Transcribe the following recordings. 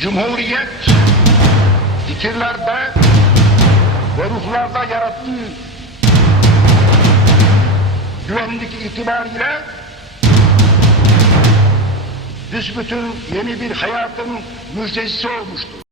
Cumhuriyet fikirlerde ve ruhlarda yarattığı güvenlik itibariyle büsbütün yeni bir hayatın müjdecisi olmuştur.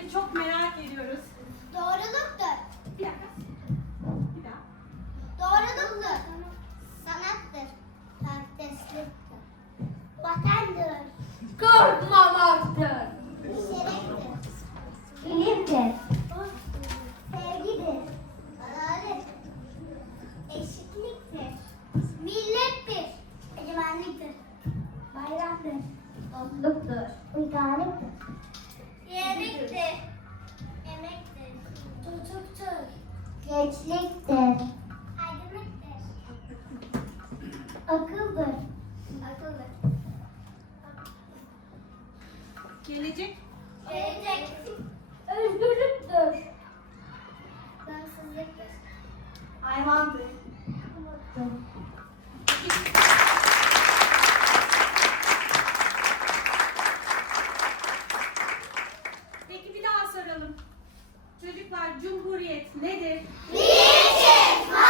Nedir? Çok merak ediyoruz. Doğruluktur. Bir dakika. Bir daha. Doğruluktur. Sanattır. Kardeşliktir. Vatandır. Korkmamaktır. Şereftir. Bilimdir. Soralım. Çocuklar Cumhuriyet nedir? Mustafa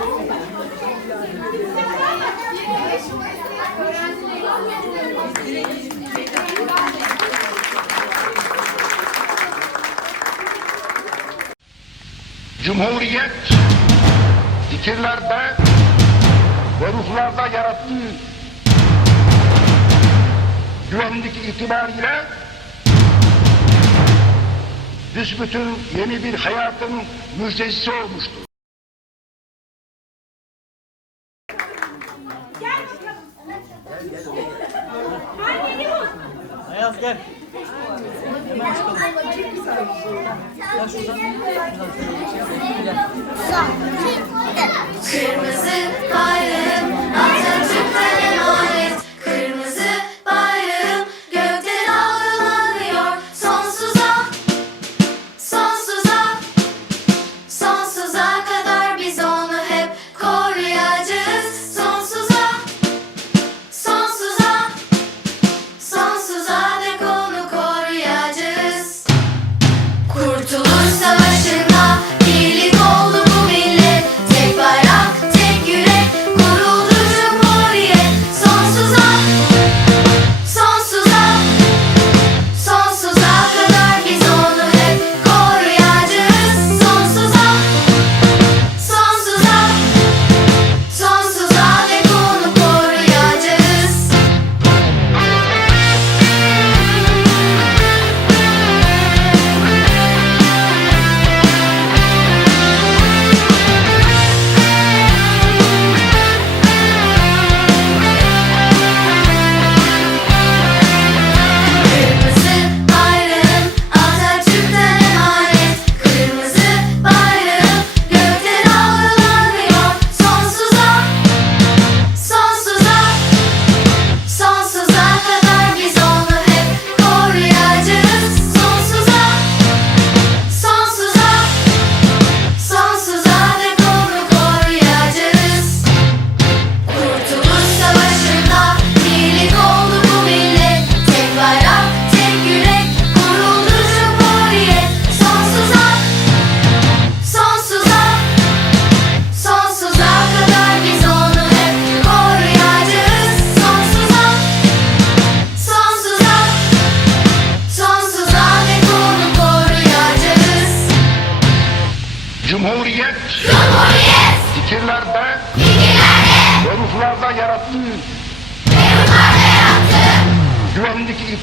Cumhuriyet fikirlerde ve ruhlarda yarattığı güvenlik itibariyle büsbütün yeni bir hayatın müjdecisi olmuştur. Gel bakalım. Anneni bul. Ayaz gel. Kırmızı bayrağım Atatürk'e emanet Kırmızı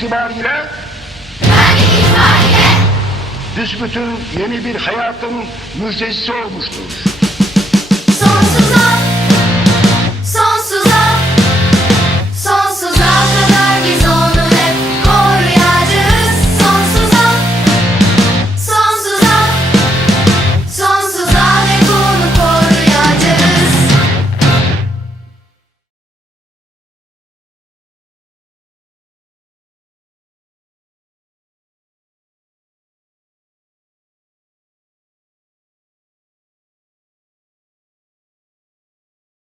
itibariyle büsbütün yeni bir hayatın müjdecisi olmuştur. Sonsuza